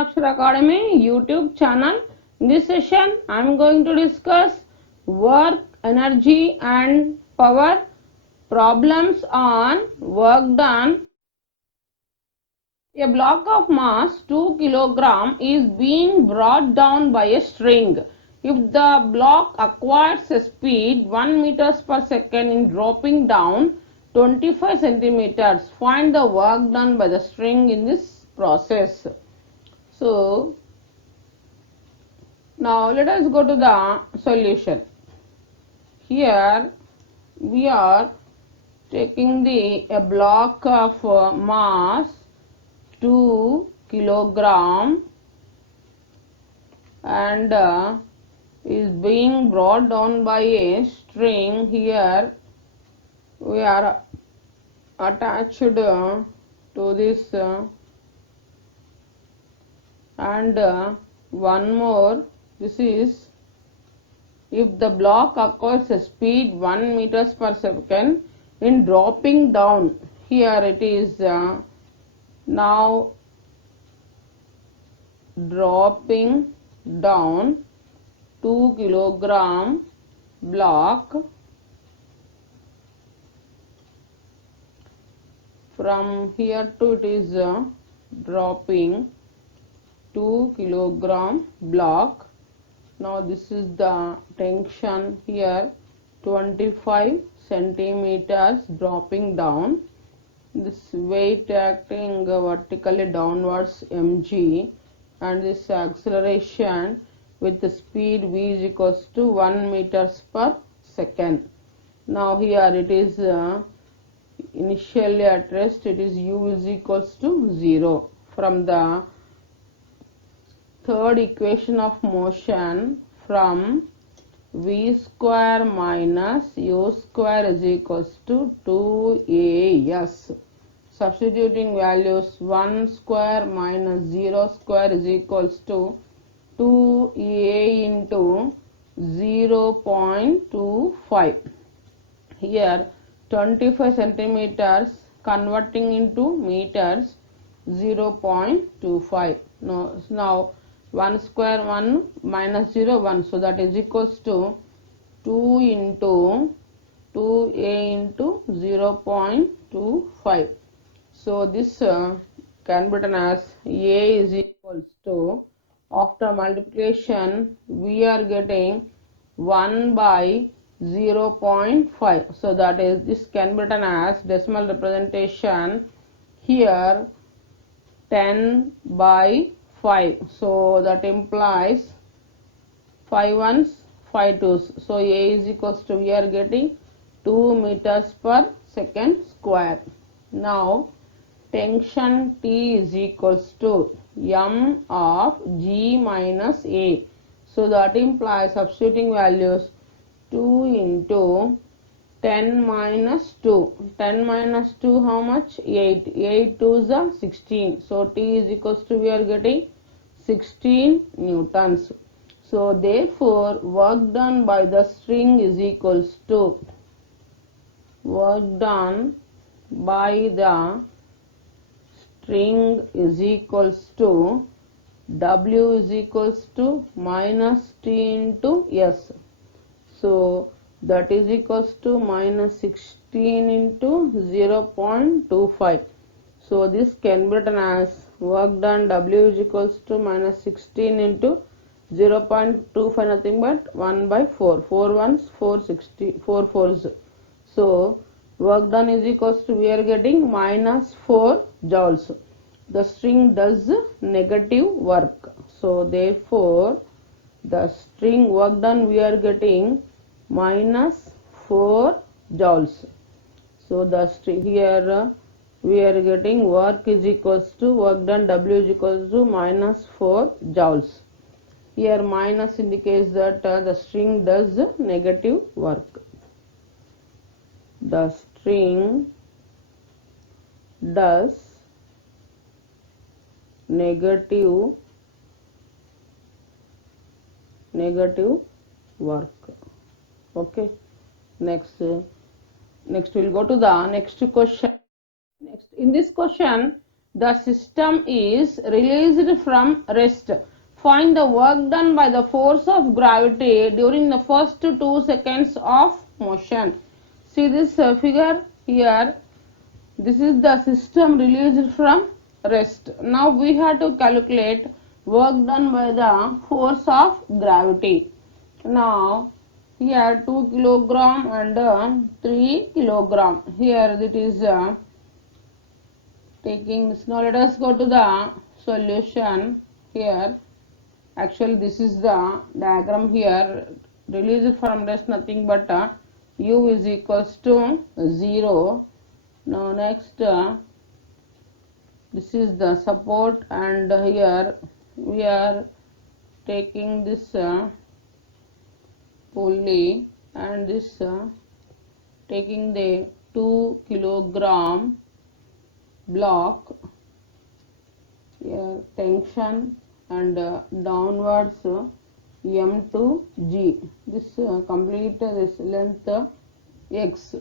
Akshara Academy YouTube channel. In this session, I am going to discuss work, energy and power problems on work done. A block of mass 2 kg is being brought down by a string. If the block acquires a speed 1 meters per second in dropping down 25 centimeters, find the work done by the string in this process. So, now let us go to the solution. Here we are taking a block of mass 2 kilogram and is being brought down by a string. Here we are attached to this and one more, this is if the block acquires a speed 1 meters per second in dropping down. Here it is now dropping down 2 kilogram block from here to it is dropping 2 kilogram block. Now this is the tension here 25 centimeters dropping down. This weight acting vertically downwards mg and this acceleration with the speed v is equals to 1 meters per second. Now here it is initially at rest, it is u is equals to 0. From the third equation of motion, from v square minus u square is equals to 2as. Substituting values, 1 square minus 0 square is equals to 2a into 0.25. Here 25 centimeters converting into meters 0.25. Now 1 square 1 minus 0 1, so that is equals to 2 into 2a into 0.25. so this can be written as a is equals to, after multiplication we are getting 1 by 0.5, so that is this can be written as decimal representation here 10 by 5, so that implies 5 ones 5 twos, so a is equals to, we are getting 2 meters per second square. Now tension T is equals to m of g minus a, so that implies substituting values 2 into 10 minus 2, 10 minus 2 how much, 8, 8 2s are 16, so T is equals to, we are getting 16 newtons. So therefore work done by the string is equals to, work done by the string is equals to W is equals to minus T into S. So that is equals to minus 16 into 0.25. So this can be written as work done W is equals to minus 16 into 0.25, nothing but 1 by 4. 4 ones 460, 4 fours. So work done is equals to, we are getting minus 4 joules. The string does negative work. So therefore the string work done we are getting minus 4 joules. So the string here we are getting work is equals to, work done W is equals to minus 4 joules. Here minus indicates that the string does negative work. The string does negative work. Okay, next we'll go to the next question. Next, in this question The system is released from rest. Find the work done by the force of gravity during the first 2 seconds of motion. See this figure here. This is the system released from rest. Now we have to calculate work done by the force of gravity. Now here 2 kilogram and 3 kilogram. Here it is taking. Now let us go to the solution here. Actually this is the diagram here. Released from rest nothing but u is equals to 0. Now next this is the support, and here we are taking this pulley and this taking the 2 kilogram block here, tension and downwards m to g. This complete this length x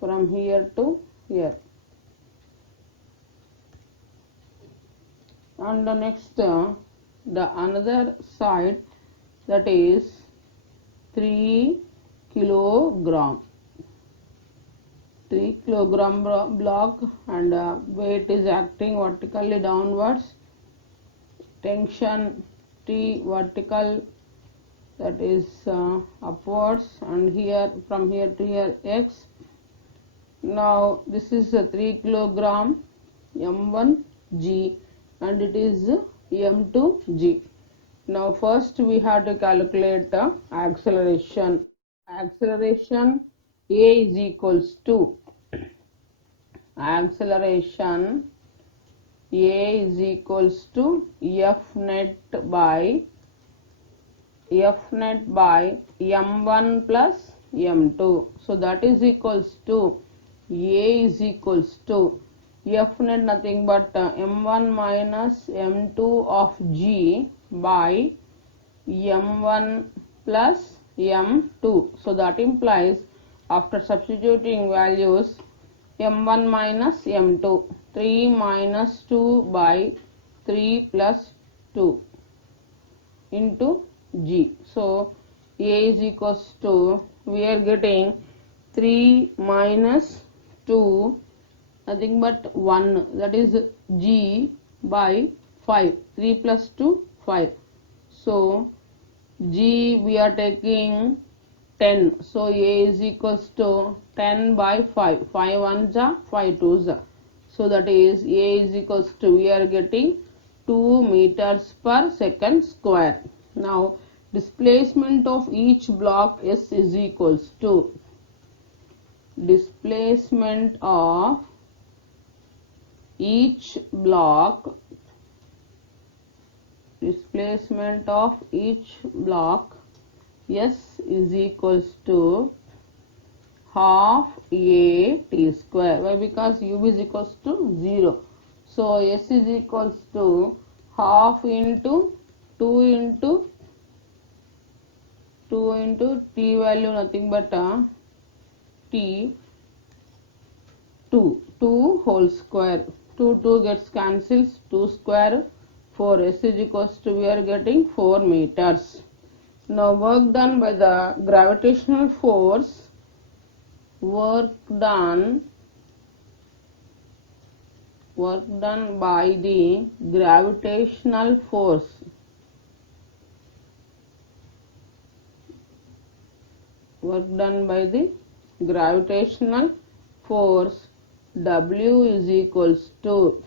from here to here. And the next the another side, that is 3 kilogram. 3 kilogram block, and weight is acting vertically downwards. Tension T vertical, that is upwards, and here from here to here x. Now this is 3 kilogram m1 g, and it is m2 g. Now first we have to calculate acceleration. Acceleration A is equals to acceleration A is equals to F net by m1 plus m2. So that is equals to A is equals to F net nothing but m1 minus m2 of g by m1 plus m2. So that implies, after substituting values, m1 minus m2, 3 minus 2 by 3 plus 2 into g. So A is equals to, we are getting 3 minus 2 nothing but 1, that is g by 5. 3 plus 2 5. So g we are taking 10. So A is equals to 10 by 5. 5 1 ja, 5 2 ja. So that is A is equals to, we are getting 2 meters per second square. Now displacement of each block S is equals to displacement of each block, S is equals to half a t square. Why? Because u is equals to 0. So S is equals to half into 2 into t value nothing but t 2 whole square. 2 gets cancels, 2 square 4. S is equals to, we are getting 4 meters. Now work done by the gravitational force, work done by the gravitational force, W is equals to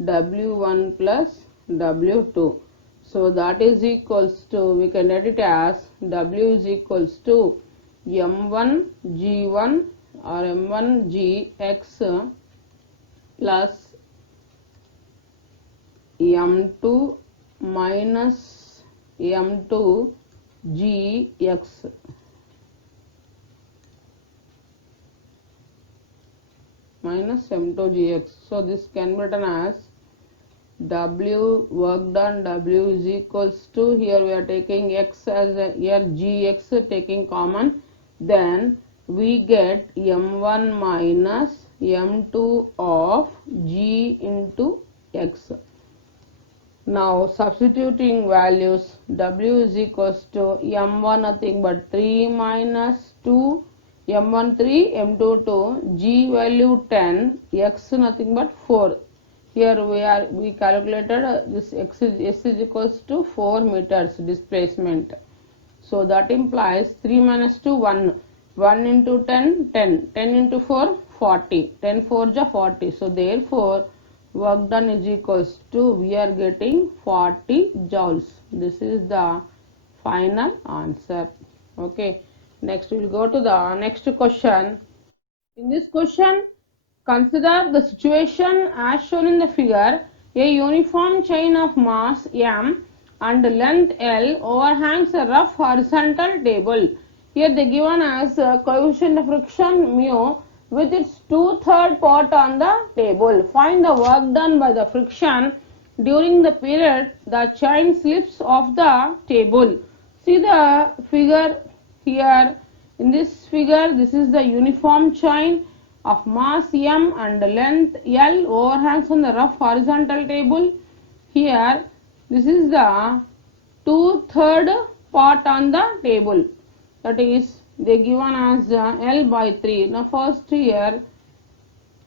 W1 plus W2. So that is equals to, we can write it as W is equals to M1 G1 or M1 Gx plus M2 minus M2 Gx. Minus m2 gx. So this can be written as W work done, W is equals to, here we are taking x as here gx taking common, then we get m1 minus m2 of g into x. Now substituting values, w is equals to m1 nothing but 3 minus 2, m1 3, m2 2, g value 10, x nothing but 4. Here we calculated this s is equals to 4 meters displacement. So that implies 3 minus 2 1, 1 into 10 10, 10 into 4 40, 10 4 ja 40. So therefore work done is equals to, we are getting 40 joules. This is the final answer. Okay, next we will go to the next question. In this question, consider the situation as shown in the figure. A uniform chain of mass m and length L overhangs a rough horizontal table. Here they given as coefficient of friction mu with its 2/3 part on the table. Find the work done by the friction during the period the chain slips off the table. See the figure here. In this figure, this is the uniform chain of mass m and length L overhangs on the rough horizontal table. Here, this is the 2/3 part on the table. That is, they given as L by 3. Now, first here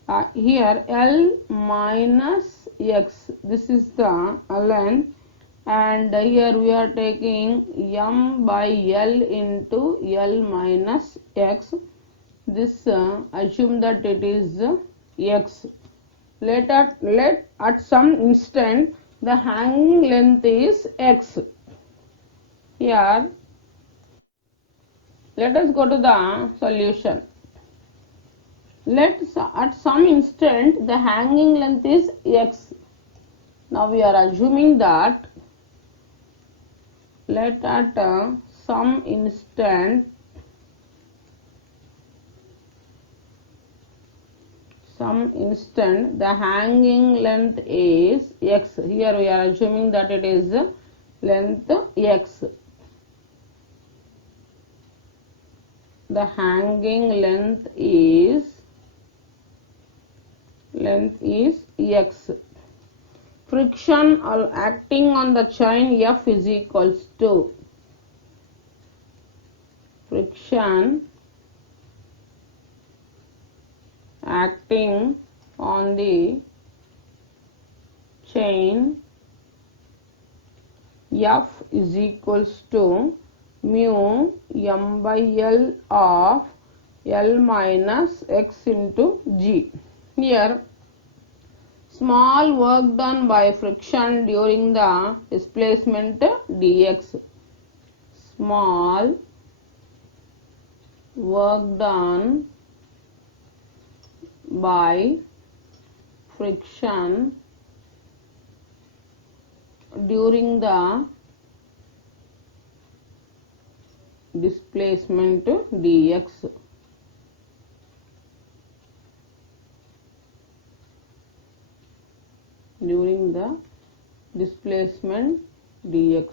L minus x. This is the length. And here we are taking m by L into L minus x. This assume that it is x. Let at some instant the hanging length is x. Here let us go to the solution. At some instant the hanging length is x. Now we are assuming that let at some instant the hanging length is x. Here we are assuming that it is length x. The hanging length is x. Friction acting on the chain F is equals to friction acting on the chain F is equals to mu m by L of L minus x into g. Here small work done by friction during the displacement dx. Small work done by friction during the displacement dx. During the displacement dx,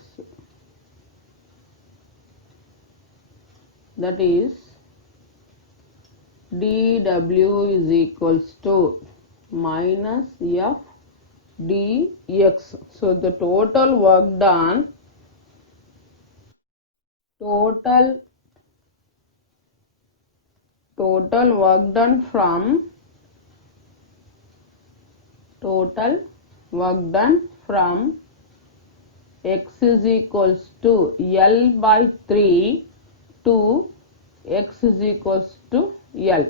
that is dw is equals to minus f dx. So the total work done from x is equals to L by 3 to x is equals to L.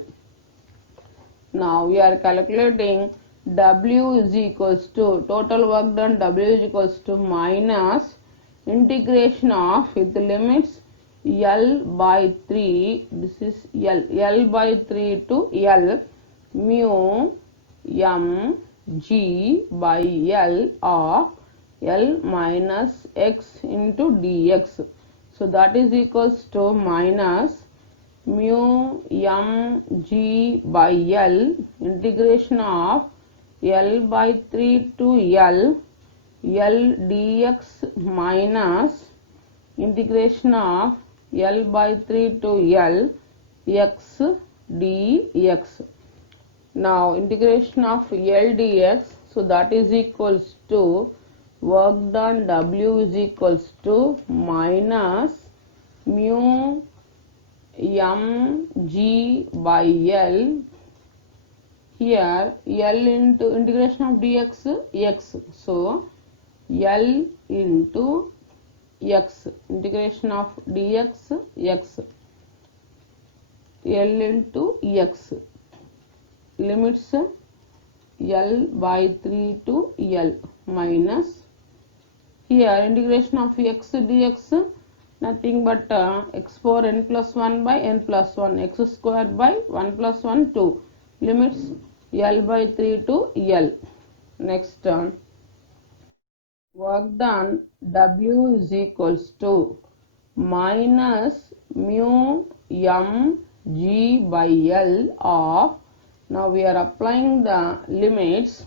Now we are calculating W is equals to, total work done W is equals to minus integration of, with the limits L by 3, this is L by 3 to L, mu m g by L of L minus x into dx. So that is equals to minus mu m g by L integration of L by 3 to L dx minus integration of L by 3 to L x dx. Now integration of L dx, so that is equals to work done W is equals to minus mu mg by L. Here L into integration of dx x, so L into x, integration of dx x, L into x, limits L by 3 to L minus, here integration of x dx nothing but x power n plus 1 by n plus 1, x square by 1 plus 1 2, limits L by 3 to L. Next work done W is equals to minus mu m g by L of, now we are applying the limits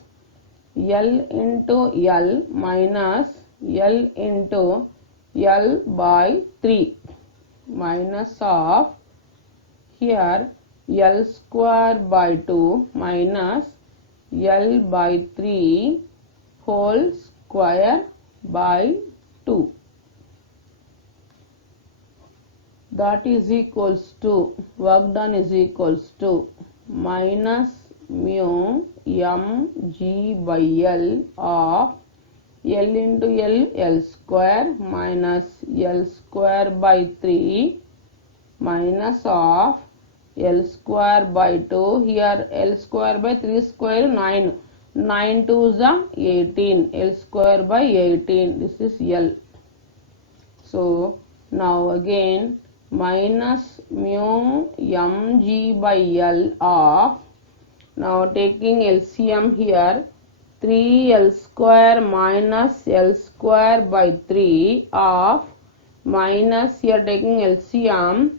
L into L minus L into L by 3 minus of, here L square by 2 minus L by 3 whole square by 2, that is equals to, work done is equals to minus mu m g by L of L into L square minus L square by 3 minus of L square by 2, here L square by 3 square 9, 9 2s are 18, L square by 18, this is L. So now again minus mu mg by L of, now taking LCM here, 3L square minus L square by 3 of, minus here taking LCM,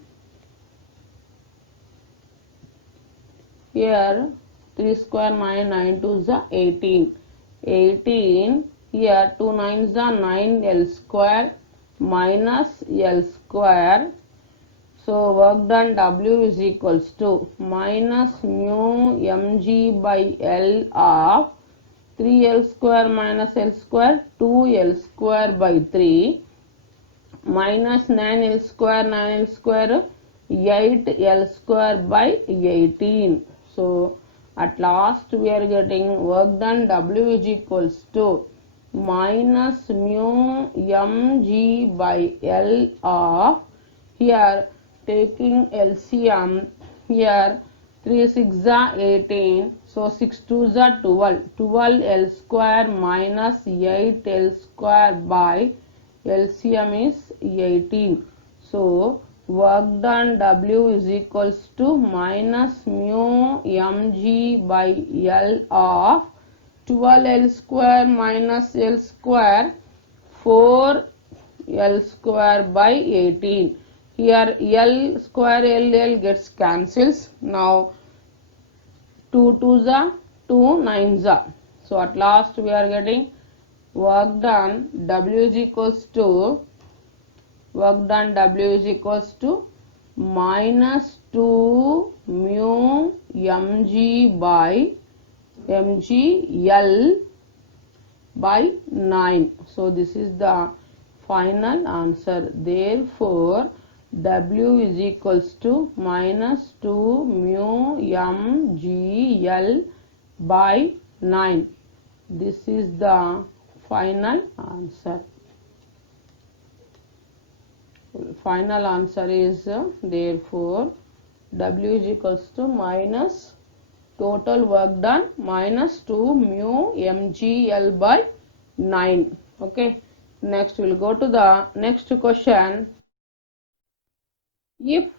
here 3 square 9, 9 2 is 18, 18, here 2 9s are 9 L square minus L square. So work done W is equals to minus mu mg by L of 3L square minus L square 2L square by 3 minus 9L square 9L square 8L square by 18. So at last we are getting work done W is equals to minus mu mg by L of, here taking LCM, here 3 6 are 18, so 6 2s are 12, 12 L square minus 8 L square by LCM is 18. So work done W is equals to minus mu mg by L of 12 L square minus L square 4 L square by 18. Here L square L gets cancels. Now 2 2s are 2 9s are. So at last we are getting work done W is equals to, work done W is equals to minus 2 mu mg by mg L by 9. So this is the final answer. Therefore W is equals to minus 2 mu mg L by 9. This is the final answer. Final answer is therefore W is equals to minus total work done minus 2 mu mg L by 9. Okay. Next we will go to the next question. If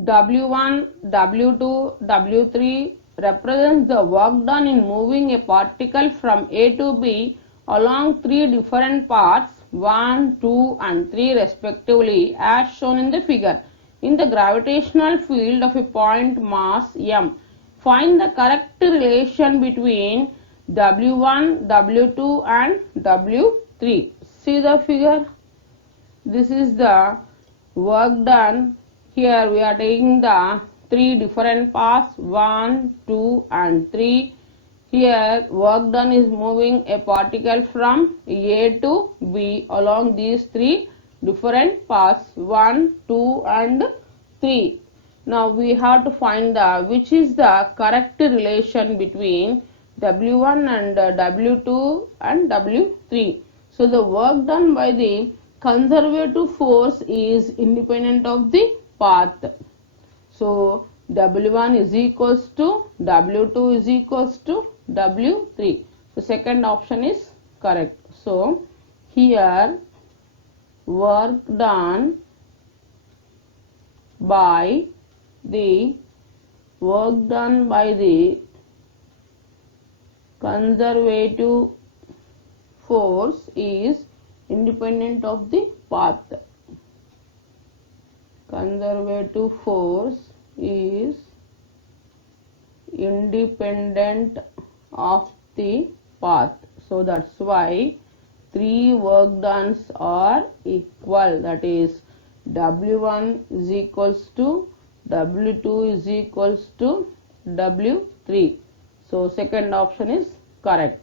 W1, W2, W3 represents the work done in moving a particle from A to B along three different paths 1, 2 and 3 respectively as shown in the figure in the gravitational field of a point mass m, find the correct relation between W1, W2 and W3. See the figure. This is the work done. Here we are taking the three different paths, 1, 2 and 3. Here work done is moving a particle from A to B along these three different paths, 1, 2 and 3. Now we have to find the which is the correct relation between W1 and W2 and W3. So the work done by the conservative force is independent of the path. So W1 is equals to W2 is equals to W3. So second option is correct. So here work done by the conservative force is independent of the path. Conservative force is independent of the path. So that's why three work dones are equal. That is W1 is equals to W2 is equals to W3. So second option is correct.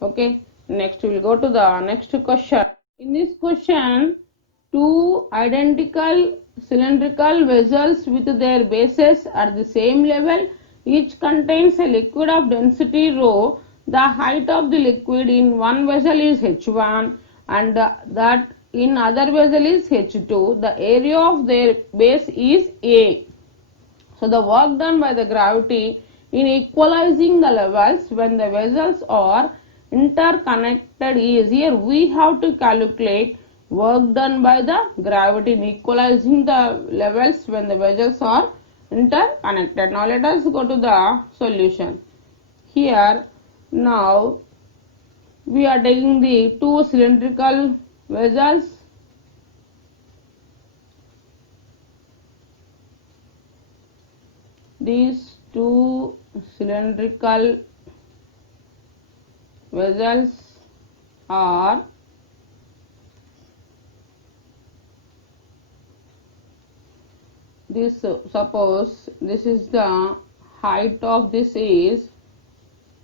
Okay. Next we will go to the next question. In this question, two identical cylindrical vessels with their bases at the same level, each contains a liquid of density rho. The height of the liquid in one vessel is h1 and that in other vessel is h2. The area of their base is A. So the work done by the gravity in equalizing the levels when the vessels are interconnected is, here we have to calculate work done by the gravity in equalizing the levels when the vessels are interconnected. Now let us go to the solution. Here now we are taking the two cylindrical vessels. These two cylindrical vessels are this, suppose this is the height of this is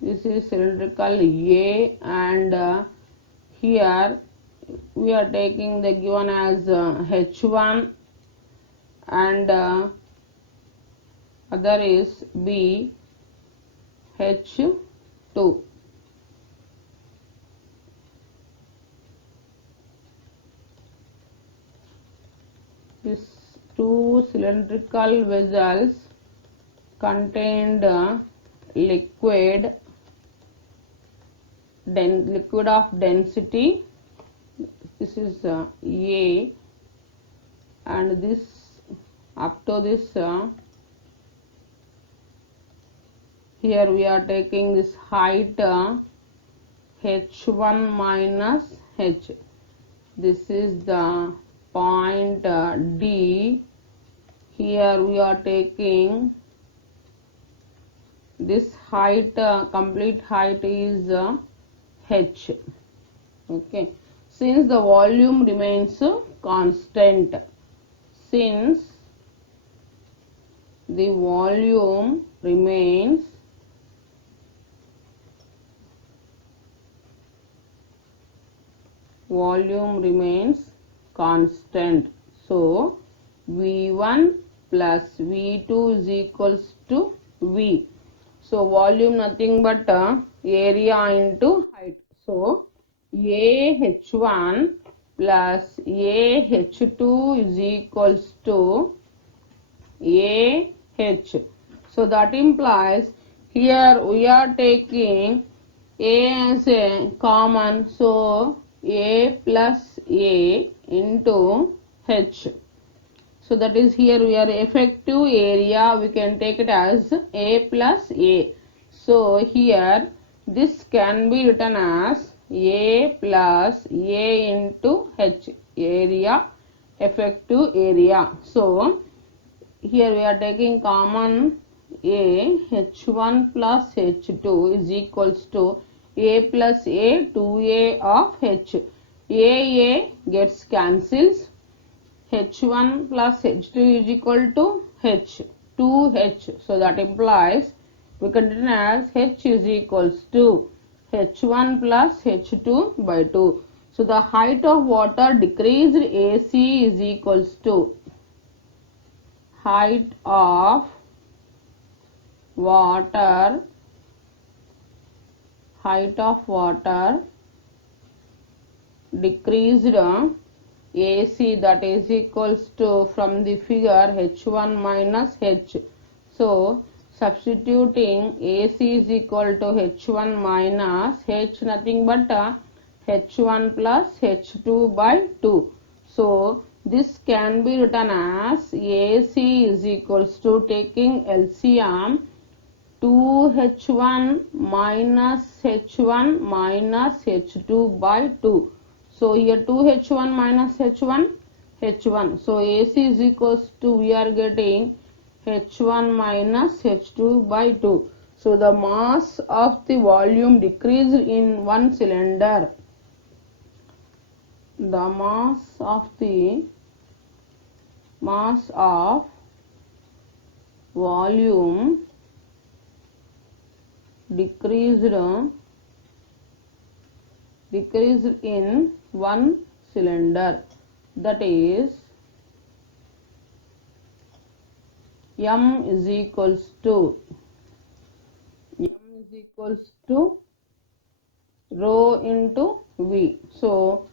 cylindrical A and here we are taking the given as H1 and other is B H2. These two cylindrical vessels contained liquid of density. This is A and this up to this here we are taking this height h1 minus h. This is the point D. Here we are taking this height, complete height is h. Okay. Since the volume remains constant, since the volume remains constant, so V1 plus V2 is equals to V. So volume nothing but area into height. So AH1 plus AH2 is equals to AH. So that implies here we are taking A as a common, so A plus A into H. So that is, here we are effective area, we can take it as A plus A. So here this can be written as A plus A into H, area, effective area. So here we are taking common A, H1 plus H2 is equals to A plus A, 2A of H. A gets cancels. H1 plus H2 is equal to H. 2h. So that implies we can written as h is equals to h1 plus h2 by 2. So the height of water decreased AC is equals to height of water decreased AC, that is equals to, from the figure, h1 minus h. So substituting AC is equal to h1 minus h, nothing but h1 plus h2 by 2. So this can be written as AC is equals to, taking LCM, 2h1 minus h1 minus h2 by 2. So here 2h1 minus h1. So AC is equals to, we are getting h1 minus h2 by 2. So the mass of the volume decreased in one cylinder. The mass of volume decreased in one cylinder, that is M is equals to rho into V. So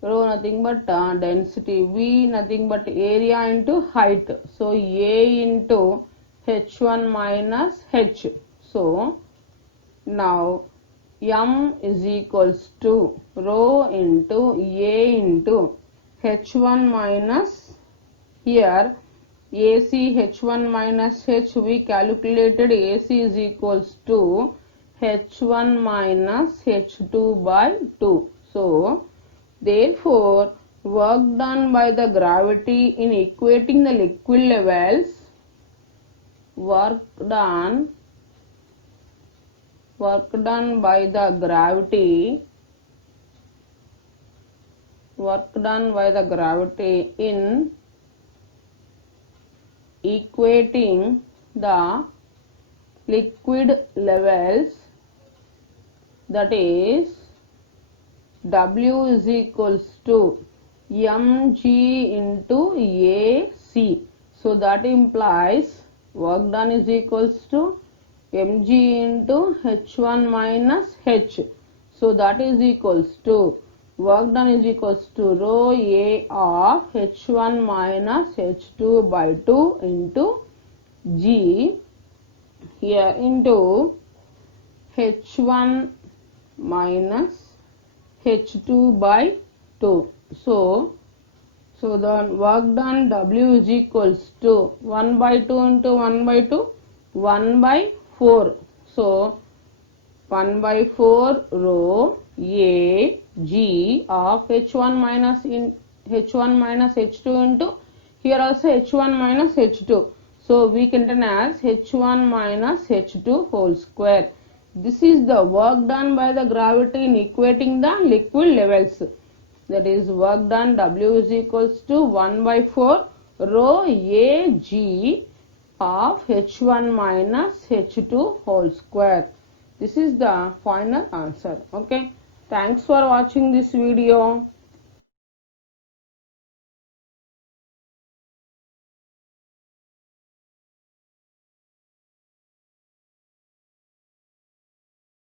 rho nothing but density, V nothing but area into height. So A into h1 minus h. So now M is equals to rho into A into h1 minus, here AC h1 minus h, we calculated AC is equals to h1 minus h2 by 2. So therefore work done by the gravity in equating the liquid levels, work done by the gravity in equating the liquid levels, that is W is equals to mg into AC. So that implies work done is equals to mg into h1 minus h. So that is equals to work done is equals to rho A of h1 minus h2 by 2 into G, here into h1 minus h2 by 2. So the work done W is equals to 1 by 2 into 1 by 2, 1 by 4. So 1 by 4 rho A G of h1 minus h2 into, here also h1 minus h2. So we can write as h1 minus h2 whole square. This is the work done by the gravity in equating the liquid levels. That is work done W is equals to 1 by 4 rho A G of h1 minus h2 whole square. This is the final answer. Okay. Thanks for watching this video.